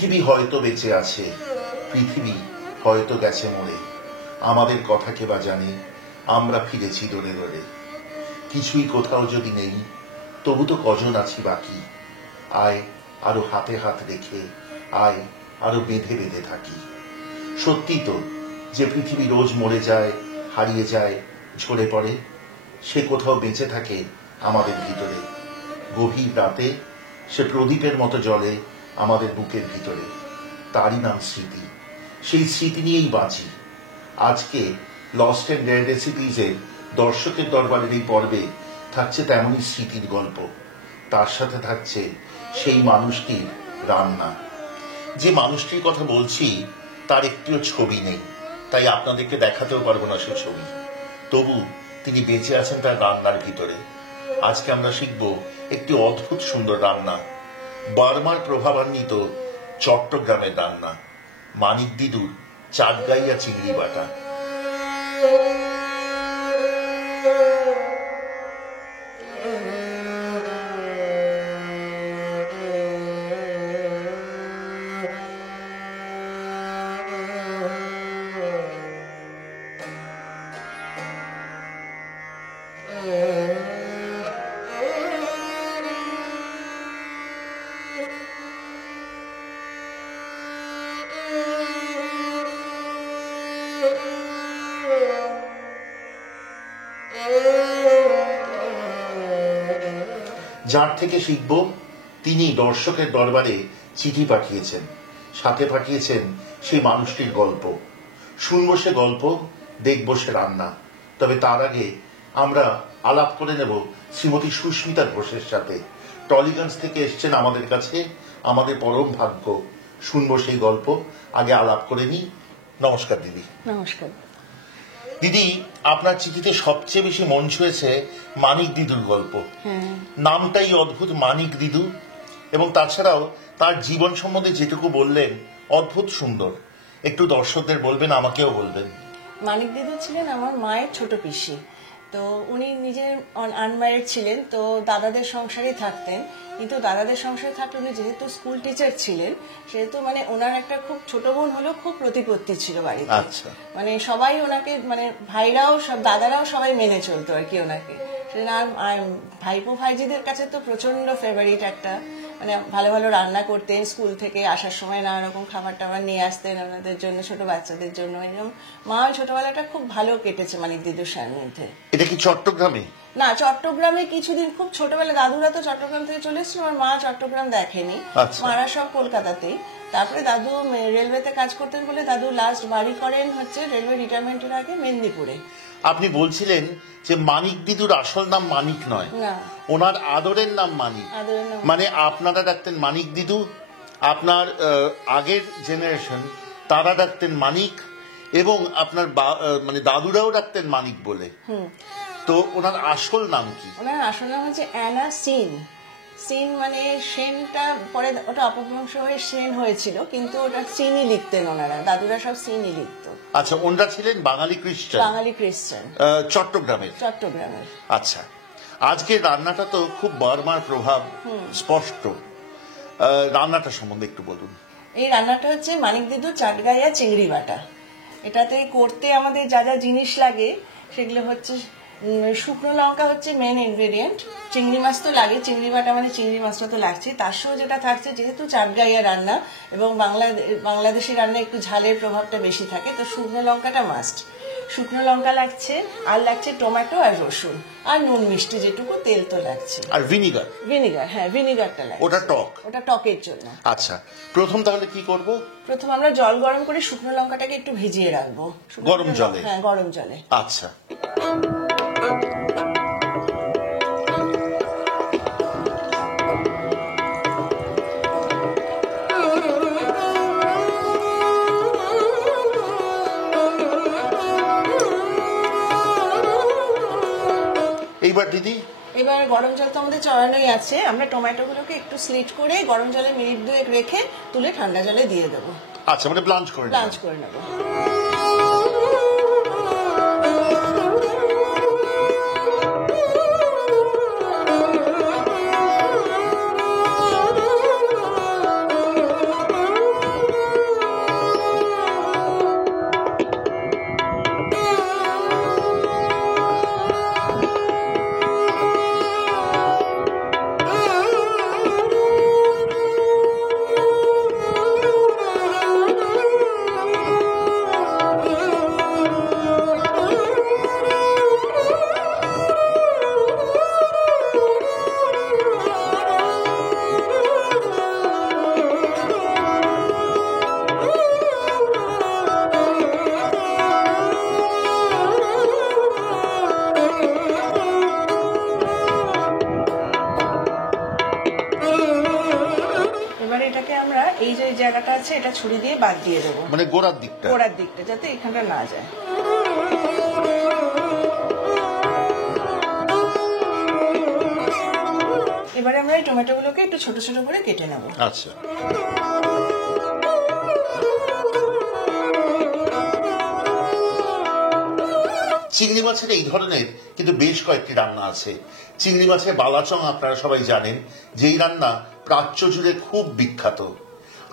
পৃথিবী হয়তো বেঁচে আছে, পৃথিবী হয়তো গেছে মরে, আমাদের কথা কে বা জানে, আমরা ফিরেছি দৌড়ে দৌড়ে। কিছুই কোথাও যদি নেই, তবু তো কজন আছি বাকি। আয় আরো হাতে হাত রেখে, আয় আরো বেঁধে বেঁধে থাকি। সত্যি তো যে পৃথিবী রোজ মরে যায়, হারিয়ে যায়, ঝরে পড়ে, সে কোথাও বেঁচে থাকে আমাদের ভিতরে। গভীর রাতে সে প্রদীপের মতো জ্বলে আমাদের বুকের ভিতরে। তারই নাম স্মৃতি। সেই স্মৃতি নিয়েই বাঁচি। আজকে লস্ট এন্ড রেয়ার রেসিপিজের দর্শকের দরবারের এই পর্বে থাকছে তেমনই স্মৃতির গল্প। তার সাথে থাকছে সেই মানুষটির রান্না। যে মানুষটির কথা বলছি তার একটিও ছবি নেই, তাই আপনাদেরকে দেখাতেও পারবো না সে ছবি। তবু তিনি বেঁচে আছেন তার রান্নার ভিতরে। আজকে আমরা শিখব একটি অদ্ভুত সুন্দর রান্না, বার্মার প্রভাবান্বিত চট্টগ্রামের রান্না, মানিক দিদুর চাটগাইয়া চিংড়ি বাটা। যার থেকে শিখব তিনি দর্শকের দরবারে চিঠি পাঠিয়েছেন, সাথে পাঠিয়েছেন সেই মানুষটির গল্প। শুনবো সে গল্প, দেখবো সে রান্না। তবে তার আগে আমরা আলাপ করে নেব শ্রীমতী সুস্মিতা ঘোষের সাথে। টলিগঞ্জ থেকে এসছেন আমাদের কাছে, আমাদের পরম ভাগ্য। শুনবো সেই গল্প, আগে আলাপ করে নিই। নমস্কার দিদি। নমস্কার দিদি, আপনার চিঠিতে সবচেয়ে বেশি মন ছুঁয়েছে মানিক দিদুর গল্প। নামটাই অদ্ভুত, মানিক দিদু। এবং তাছাড়াও তার জীবন সম্বন্ধে যেটুকু বললেন অদ্ভুত সুন্দর। একটু দর্শকদের বলবেন, আমাকেও বলবেন। মানিক দিদু ছিলেন আমার মায়ের ছোট পিসি। তো উনি নিজের আনম্যারিড ছিলেন, তো দাদাদের সংসারে থাকতেন। কিন্তু দাদাদের সংসারে থাকলেও যেহেতু স্কুল টিচার ছিলেন, সেহেতু মানে ওনার একটা খুব ছোট বোন হলেও খুব প্রতিপত্তি ছিল বাড়িতে। মানে সবাই ওনাকে, মানে ভাইরাও সব, দাদারাও সবাই মেনে চলতো আর কি ওনাকে। আর ভাইপো ভাইজিদের কাছে তো প্রচন্ড ফেভারিট একটা, মানে ভালো ভালো রান্না করতেন। স্কুল থেকে আসার সময় নানা রকম খাবার টাবার নিয়ে আসতেন ওনাদের জন্য, ছোট বাচ্চাদের জন্য। এরকম মা ছোটবেলাটা খুব ভালো কেটেছে মানিক দিদুর সান্নিধ্যে। এটা কি চট্টগ্রামে? না, চট্টগ্রামে কিছুদিন খুব ছোটবেলা, দাদুরা তো চট্টগ্রাম থেকে চলে এসেছিল, আমার মা চট্টগ্রাম দেখেনি, মারা সব কলকাতাতেই। তারপরে দাদু রেলওয়েতে কাজ করতেন বলে দাদু লাস্ট বাড়ি করেন হচ্ছে রেলওয়ে রিটায়ারমেন্টের আগে মেদিনীপুরে। আপনি বলছিলেন যে মানিক দিদুর আসল নাম মানিক নয়, ওনার আদরের নাম মানিক। মানে আপনারা ডাকতেন মানিক দিদু, আপনার আগের জেনারেশন তারা ডাকতেন মানিক, এবং আপনার মানে দাদুরাও ডাকতেন মানিক বলে। তো ওনার আসল নাম কি? ওনার আসল নাম হচ্ছে অ্যানা সিন। সিন মানে সেনটা পরে ওটা অপভ্রংশ হয়ে সেন হয়েছিল, কিন্তু ওটা সিনই লিখতেন ওনারা, দাদুরা সব সিনই লিখত। আচ্ছা, ওনারা ছিলেন বাঙালি খ্রিস্টান। বাঙালি খ্রিস্টান, চট্টগ্রামের। আচ্ছা, আজকের রান্নাটা তো খুব বার্মার প্রভাব স্পষ্ট। রান্নাটা সম্বন্ধে একটু বলুন। এই রান্নাটা হচ্ছে মানিক দিদু চাটগাইয়া চিংড়ি বাটা। এটাতে করতে আমাদের যা যা জিনিস লাগে সেগুলো হচ্ছে শুকনো লঙ্কা হচ্ছে মেন ইনগ্রেডিয়েন্ট, চিংড়ি মাছ তো লাগে, চিংড়ি বাটা মানে চিংড়ি মাছটা তো লাগছে। তার সঙ্গে যেটা থাকছে, যেহেতু চাটগাইয়া রান্না এবং বাংলাদেশি রান্না একটু ঝালের প্রভাবটা বেশি থাকে, তো শুকনো লঙ্কাটা মাস্ট। শুকনো লঙ্কা লাগছে, আর লাগছে টমেটো আর রসুন, আর নুন মিষ্টি যেটুকু, তেল তো লাগছে, আর ভিনিগার। হ্যাঁ, ভিনিগারটা লাগছে, ওটা টকের জন্য। আচ্ছা, প্রথম তাহলে কি করব? প্রথম আমরা জল গরম করে শুকনো লঙ্কাটাকে একটু ভিজিয়ে রাখবো গরম জলে। হ্যাঁ, গরম জলে। আচ্ছা, এইবার দিদি, এবার গরম জল তো আমাদের চড়ানোই আছে। আমরা টমেটো গুলোকে একটু স্লিট করে গরম জলে মিনিট 2 রেখে তুলে ঠান্ডা জলে দিয়ে দেবো। আচ্ছা, মানে ব্লাঞ্চ করে নেবো। আছে এটা ছুরি দিয়ে বাদ দিয়ে দেবো, মানে গোড়ার দিকটা, গোড়ার দিকটা যাতে এখানটা না যায়। এবারে আমরা এই টমেটোগুলোকে একটু ছোট ছোট করে কেটে নেব। আচ্ছা, চিংড়ি মাছের এই ধরনের কিন্তু বেশ কয়েকটি রান্না আছে। চিংড়ি মাছের বালাচং আপনারা সবাই জানেন, যেই রান্না প্রাচ্য জুড়ে খুব বিখ্যাত।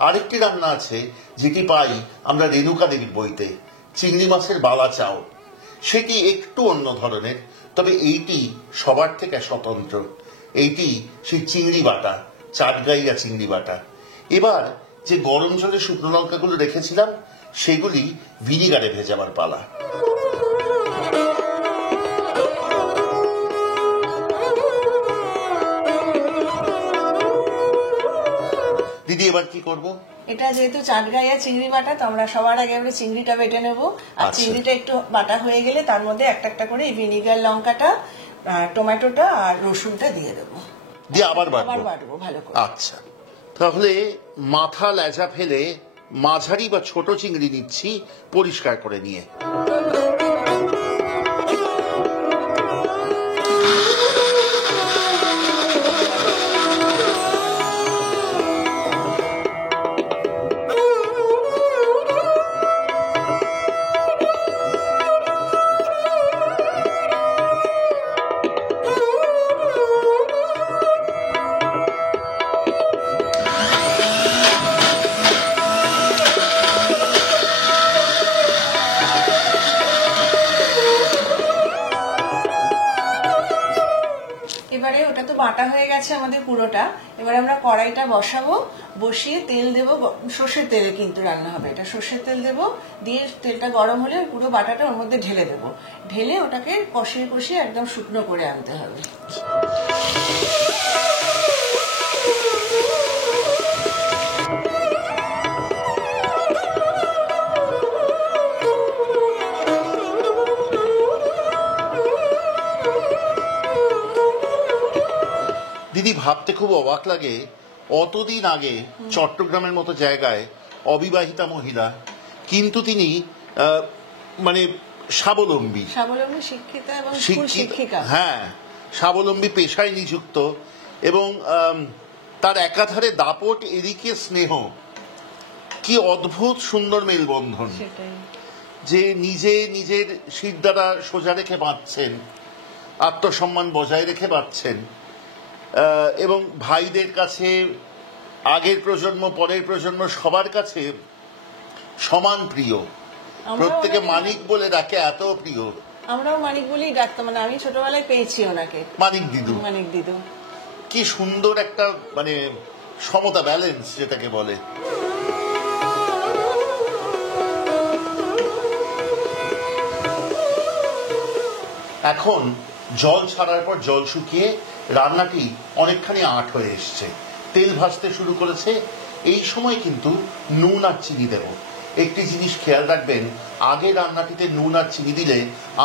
আরেকটি রান্না আছে যেটি পাই আমরা রেণুকা দেবীর বইতে, চিংড়ি মাছের বালাচাও। সেটি একটু অন্য ধরনের, তবে এইটি সবার থেকে স্বতন্ত্র। এইটি সেই চিংড়ি বাটা, চাটগাইয়া চিংড়ি বাটা। এবার যে গরম জলে শুকনো লঙ্কাগুলো রেখেছিলাম সেগুলি ভিনিগারে ভেজাবার পালা। দিদি এবার কি করব? এটা যেহেতু চাটগাইয়া চিংড়ি বাটা, তো আমরা সবার আগে আমরা চিংড়িটা বেটে নেব। আর আচ্ছা। চিংড়িটা একটু বাটা হয়ে গেলে তার মধ্যে একটা একটা করে এই ভিনিগার, লঙ্কাটা, টমেটোটা আর রসুনটা দিয়ে দেবো, দিয়ে আবার আবার বাটবো। বাটবো ভালো করে। আচ্ছা, তাহলে মাথা লেজা ফেলে মাঝারি বা ছোট চিংড়ি নিচ্ছি পরিষ্কার করে নিয়ে। এবারে ওটা তো বাটা হয়ে গেছে আমাদের পুরোটা। এবারে আমরা কড়াইটা বসাবো, বসিয়ে তেল দেবো, সর্ষের তেলে কিন্তু রান্না হবে এটা। সর্ষের তেল দেবো, দিয়ে তেলটা গরম হলে পুরো বাটাটা ওর মধ্যে ঢেলে দেবো। ঢেলে ওটাকে কষিয়ে কষিয়ে একদম শুকনো করে আনতে হবে। দিদি ভাবতে খুব অবাক লাগে, অতদিন আগে চট্টগ্রামের মতো জায়গায় অবিবাহিতা মহিলা, কিন্তু তিনি মানে স্বাবলম্বী, স্বাবলম্বী, শিক্ষিতা এবং স্কুল শিক্ষিকা। হ্যাঁ, স্বাবলম্বী পেশায় নিযুক্ত, এবং তার একাধারে দাপট, এদিকে স্নেহ। কি অদ্ভুত সুন্দর মেলবন্ধন, সেটাই। যে নিজে নিজের শির দ্বারা সোজা রেখে বাঁচছেন, আত্মসম্মান বজায় রেখে বাঁচছেন, এবং ভাইদের কাছে, আগের প্রজন্ম, পরের প্রজন্ম, সবার কাছে সমান প্রিয়। প্রত্যেকে মানিক বলে ডাকে, এত প্রিয়। আমরাও মানিক বলেই ডাকতাম, মানে আমি ছোটবেলায় পেয়েছি ওনাকে, মানিক দিদু। মানিক দিদু। কি সুন্দর একটা মানে সমতা, ব্যালেন্স যেটাকে বলে। এখন জল ছাড়ার পর জল শুকিয়ে রান্নাটি অনেকখানি আঁট হয়ে এসছে, তেল ভাসতে শুরু করেছে। এই সময় কিন্তু নুন আর চিনি দেব। একটি জিনিস খেয়াল রাখবেন, আগে রান্নাটিতে নুন আর চিনি দিলে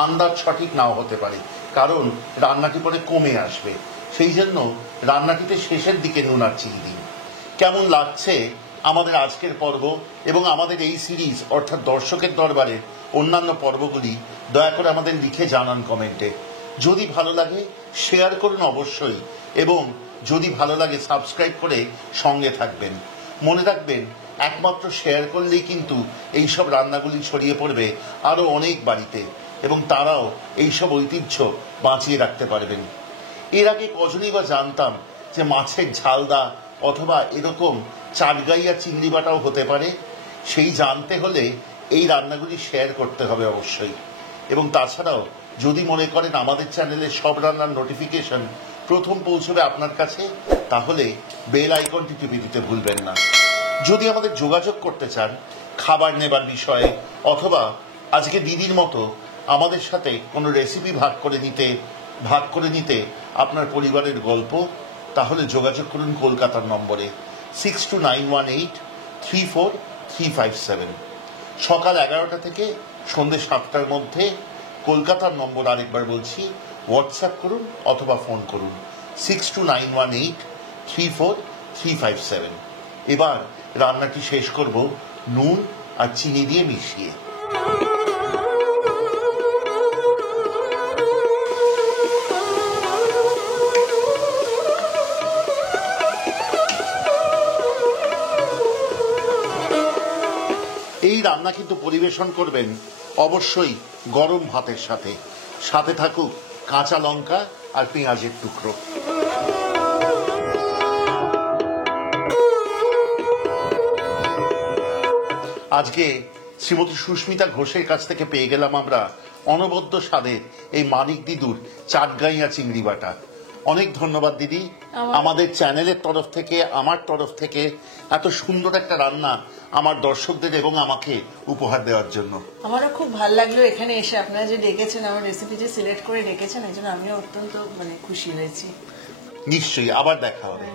আন্দাজ সঠিক নাও হতে পারে, কারণ রান্নাটি পরে কমে আসবে। সেই জন্য রান্নাটিতে শেষের দিকে নুন আর চিনি দিন। কেমন লাগছে আমাদের আজকের পর্ব এবং আমাদের এই সিরিজ, অর্থাৎ দর্শকের দরবারে অন্যান্য পর্বগুলি দয়া করে আমাদের লিখে জানান কমেন্টে। যদি ভালো লাগে শেয়ার করুন অবশ্যই, এবং যদি ভালো লাগে সাবস্ক্রাইব করে সঙ্গে থাকবেন। মনে রাখবেন, একমাত্র শেয়ার করলেই কিন্তু এইসব রান্নাগুলি ছড়িয়ে পড়বে আরো অনেক বাড়িতে, এবং তারাও এইসব ঐতিহ্য বাঁচিয়ে রাখতে পারবেন। এর আগে কজনই বা জানতাম যে মাছের ঝালদা অথবা এরকম চাটগাইয়া চিংড়ি বাটাও হতে পারে। সেই জানতে হলে এই রান্নাগুলি শেয়ার করতে হবে অবশ্যই। এবং তাছাড়াও যদি মনে করেন আমাদের চ্যানেলে সব রান্নার নোটিফিকেশন প্রথম পৌঁছবে আপনার কাছে, তাহলে বেল আইকনটি টিপে দিতে ভুলবেন না। যদি আমাদের যোগাযোগ করতে চান খাবার নেবার বিষয়ে, অথবা আজকে দিদির মতো আমাদের সাথে কোনো রেসিপি ভাগ করে নিতে আপনার পরিবারের গল্প, তাহলে যোগাযোগ করুন কলকাতার নম্বরে 6291834357। সকাল 11টা থেকে সন্ধ্যে 7টার মধ্যে কলকাতার নম্বর আরেকবার বলছি, হোয়াটসঅ্যাপ করুন অথবা ফোন করুন 6291834357। এবার রান্নাটি শেষ করব নুন আর চিনি দিয়ে মিশিয়ে। এই রান্না কিন্তু পরিবেশন করবেন অবশ্যই গরম ভাতের সাথে, সাথে থাকুক কাঁচা লঙ্কা আর পেঁয়াজের টুকরো। আজকে শ্রীমতী সুস্মিতা ঘোষের কাছ থেকে পেয়ে গেলাম আমরা অনবদ্য স্বাদের এই মানিক দিদুর চাটগাঁইয়া চিংড়ি বাটা। অনেক ধন্যবাদ দিদি, আমাদের চ্যানেলের তরফ থেকে, আমার তরফ থেকে এত সুন্দর একটা রান্না আমার দর্শকদের এবং আমাকে উপহার দেওয়ার জন্য। আমারও খুব ভালো লাগলো এখানে এসে, আপনারা যে ডেকেছেন, আমার রেসিপি যে সিলেক্ট করে ডেকেছেন, এই জন্য আমিও অত্যন্ত খুশি হয়েছি। নিশ্চয়ই আবার দেখা হবে।